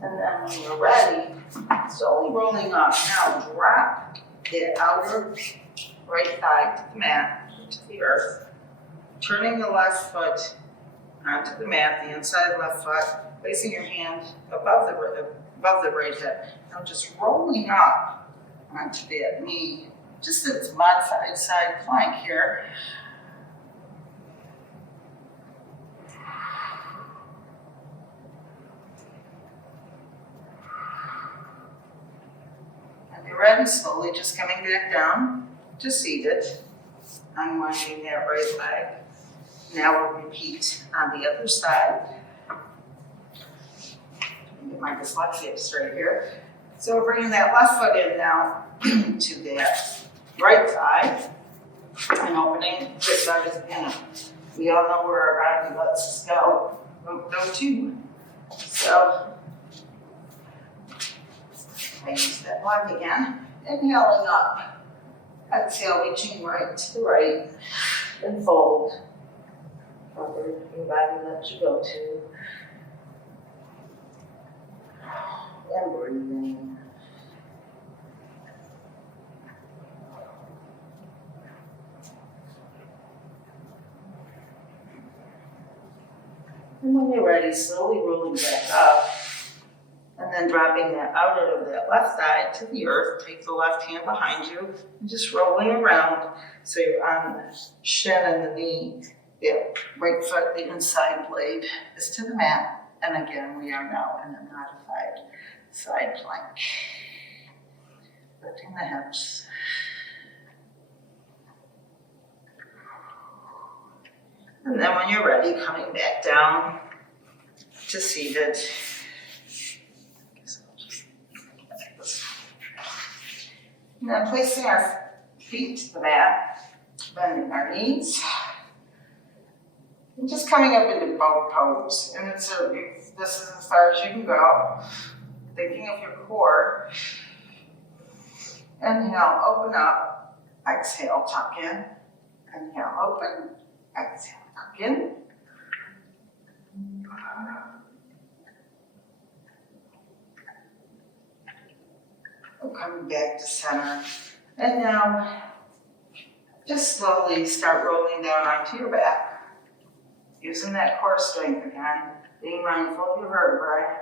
And then when you're ready, slowly rolling up. Now drop the outer right thigh to the mat, to the earth. Turning the left foot onto the mat, the inside of the left foot, placing your hand above the right hip. Now just rolling up onto that knee, just its modified side plank here. And you're ready, slowly just coming back down to seated, unwinding that right leg. Now we'll repeat on the other side. Get my dyslexia straight here. So we're bringing that left foot in now to that right thigh and opening this side is in. We all know where our body lets us go to. So I use that block again. Inhaling up. Exhale, reaching right to the right. And fold. Over your body lets you go to. And breathing. And when you're ready, slowly rolling back up. And then dropping that outer of that left thigh to the earth. Take the left hand behind you. And just rolling around so you're on the shin and the knee. The right foot, the inside blade is to the mat. And again, we are now in a modified side plank. Lifting the hips. And then when you're ready, coming back down to seated. And then placing our feet to the mat, bending our knees. And just coming up into boat pose. And this is as far as you can go. Thinking of your core. Inhale, open up. Exhale, tuck in. Inhale, open. Exhale, tuck in. We're coming back to center. And now, just slowly start rolling down onto your back. Using that core strength again. Being mindful of your vertebrae.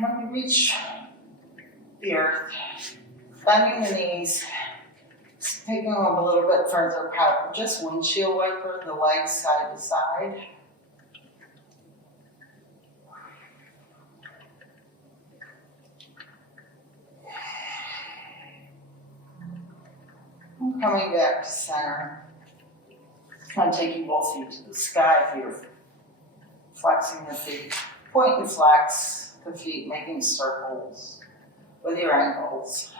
When you reach the earth, bending the knees, taking them a little bit further apart, just windshield wiper the legs side to side. And coming back to center. I'm taking both feet to the sky if you're flexing the feet. Point and flex the feet, making circles with your ankles.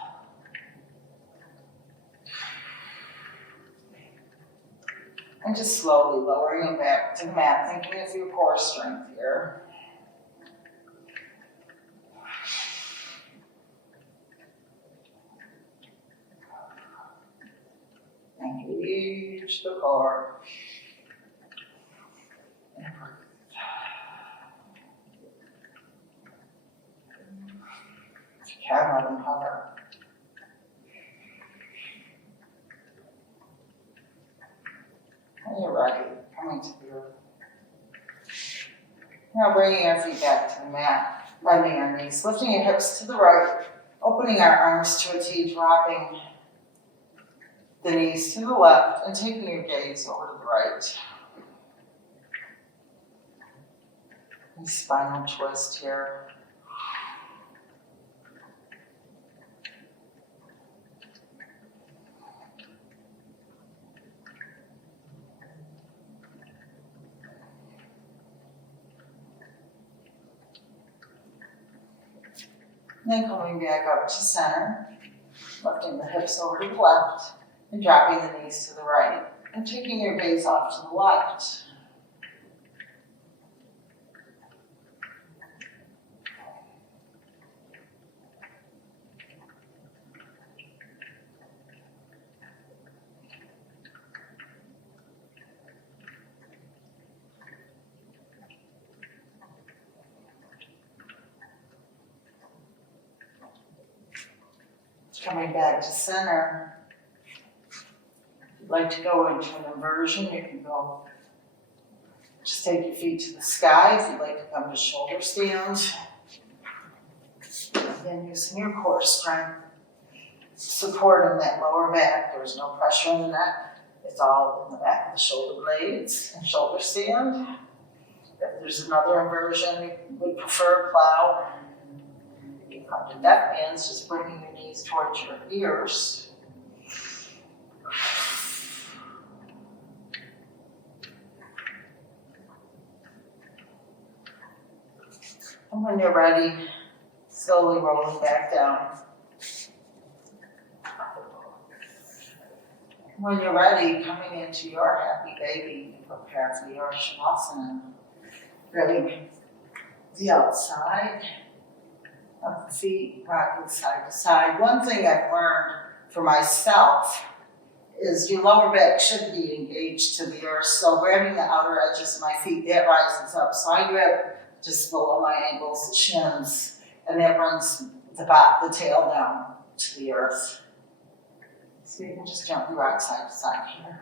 And just slowly lowering them back to the mat, thinking of your core strength here. Engage the core. If you can, let them hover. When you're ready, coming to the earth. Now bringing our feet back to the mat, bending our knees, lifting your hips to the right, opening our arms to a T, dropping the knees to the left, and taking your gaze over to the right. And spinal twist here. And then coming back up to center, lifting the hips over to the left, and dropping the knees to the right, and taking your gaze off to the left. Coming back to center. If you'd like to go into an inversion, you can go. Just take your feet to the sky if you'd like to come to shoulder stand. And then using your core strength, supporting that lower back. There's no pressure in the neck. It's all in the back of the shoulder blades and shoulder stand. If there's another inversion, you would prefer plow. You can come to neck bends, just bringing your knees towards your ears. And when you're ready, slowly rolling back down. When you're ready, coming into your happy baby, prepare for your Shavasana. Ready the outside of the feet, rocking side to side. One thing I've learned for myself is your lower back should be engaged to the earth. So grabbing the outer edges of my feet, that rises up. So I grab just below my ankles, the shins, and that brings the tail down to the earth. So you can just gently rock side to side here.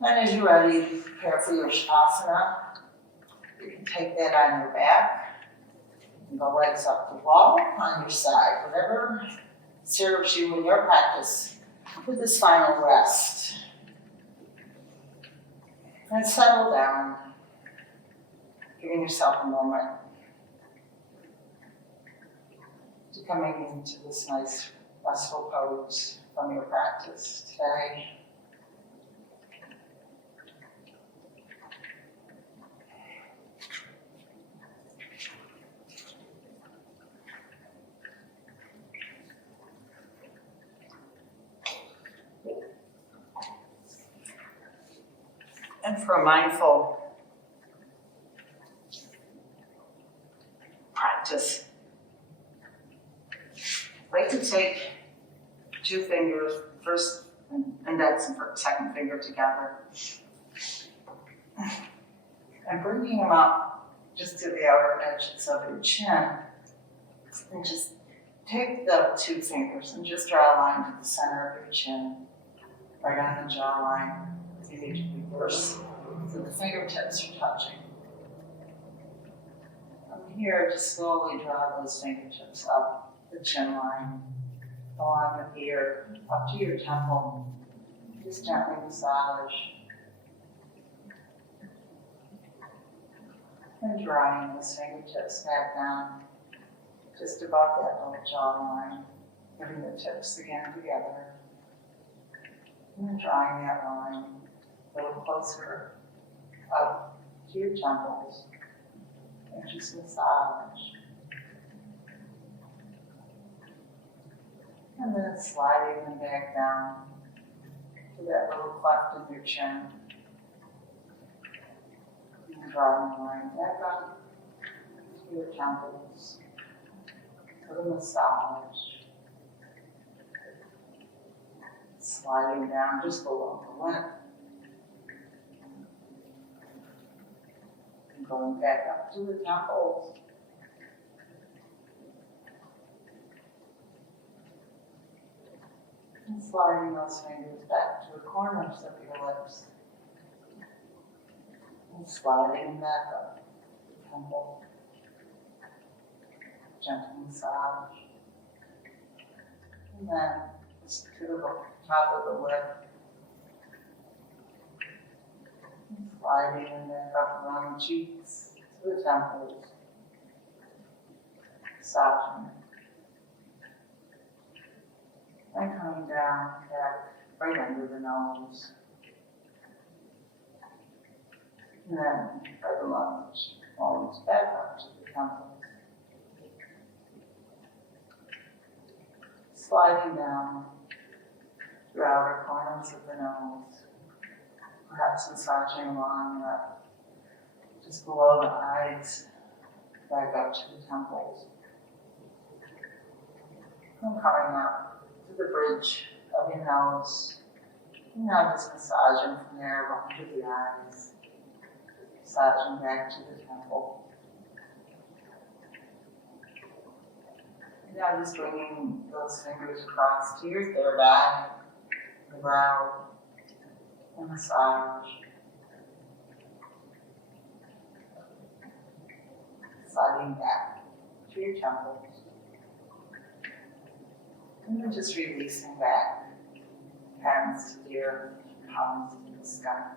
And as you're ready, prepare for your Shavasana. You can take that on your back. You can go legs up the wall, on your side, whatever serves you in your practice with this final rest. And settle down, giving yourself a moment to coming into this nice restful pose from your practice today. And for a mindful practice. I like to take 2 fingers, first index and second finger together, and bringing them up just to the outer edges of your chin, and just take the 2 fingers and just draw a line to the center of your chin, right on the jawline. You need to reverse so the fingertips are touching. From here, just slowly draw those fingertips up the chin line, along the ear, up to your temple. Just gently massage. And drawing those fingertips back down, just above that little jawline, bring the tips again together. And then drawing that line a little closer up to your temples. And just massage. And then sliding them back down to that little cleft in your chin. And drawing the line back up to your temples. To the massage. Sliding down just below the lip. And going back up to the temples. And sliding those fingers back to the corners of your lips. And sliding back up the temple. Gentle massage. And then just to the top of the lip. And sliding and back up around the cheeks to the temples. Massaging. And coming down back right under the nose. And then by the lunge, always back up to the temples. Sliding down the outer corners of the nose. Perhaps massaging along just below the eyes, back up to the temples. And coming up to the bridge of your nose. And now just massaging from there under the eyes. Massaging back to the temple. And now just bringing those fingers across to your third eye, the brow, and massage. Sliding back to your temples. And then just releasing back, hands to the earth, palms to the sky.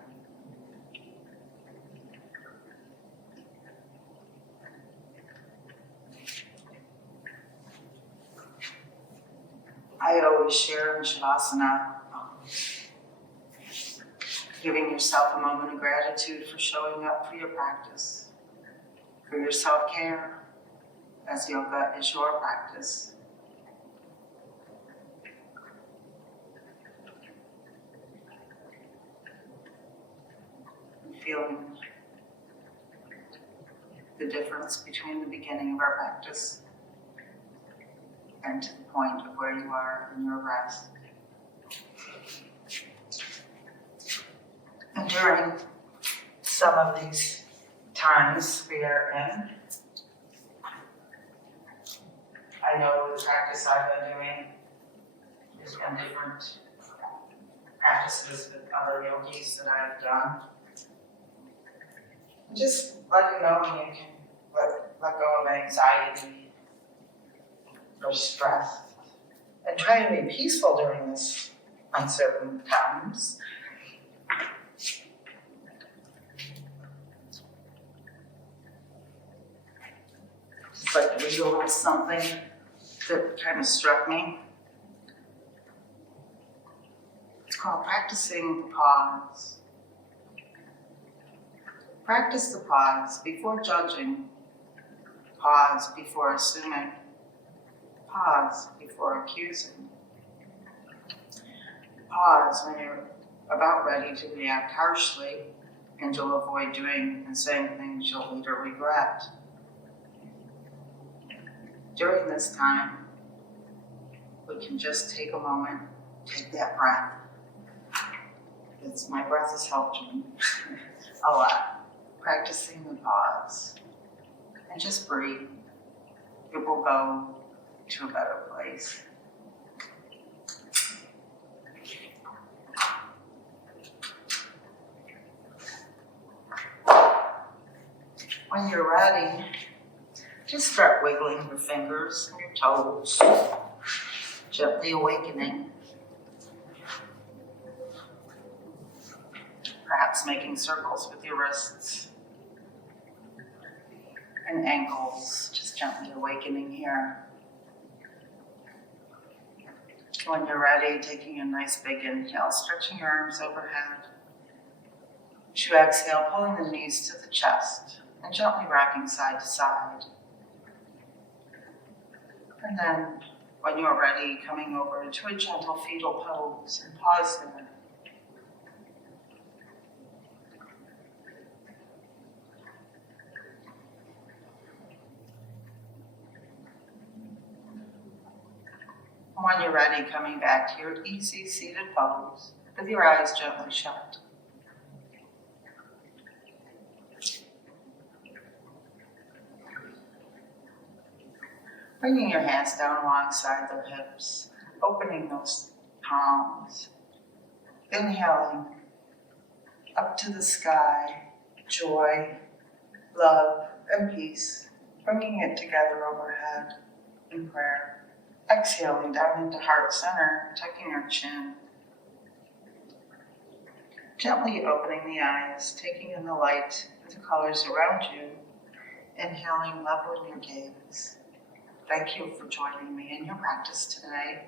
I always share in Tadasana, giving yourself a moment of gratitude for showing up for your practice, for your self-care, as yoga is your practice. Feeling the difference between the beginning of our practice and to the point of where you are in your rest. And during some of these times we are in, I know the practice I've been doing has been different practices with other yogis that I've done. Just letting know when you can let go of anxiety or stress and try and be peaceful during this uncertain times. Just like to visualize something that kind of struck me. It's called practicing the pause. Practice the pause before judging, pause before assuming, pause before accusing. Pause when you're about ready to react harshly, and you'll avoid doing and saying things you'll later regret. During this time, we can just take a moment, take that breath. Because my breath has helped me a lot. Practicing the pause. And just breathe. It will go to a better place. When you're ready, just start wiggling your fingers and your toes, gently awakening. Perhaps making circles with your wrists and ankles, just gently awakening here. When you're ready, taking a nice big inhale, stretching your arms overhead. As you exhale, pulling the knees to the chest and gently rocking side to side. And then, when you're ready, coming over into a gentle fetal pose and pause there. When you're ready, coming back to your easy seated pose with your eyes gently shut. Bringing your hands down alongside the hips, opening those palms. Inhaling up to the sky, joy, love, and peace, bringing it together overhead in prayer. Exhaling down into heart center, tucking our chin. Gently opening the eyes, taking in the light and the colors around you. Inhaling, leveling your gaze. Thank you for joining me in your practice today.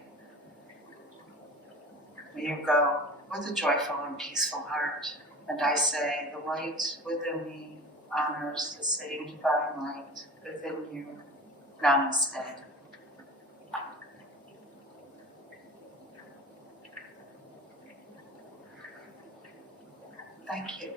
May you go with a joyful and peaceful heart. And I say, the light within me honors the same divine light within you. Namaste. Thank you.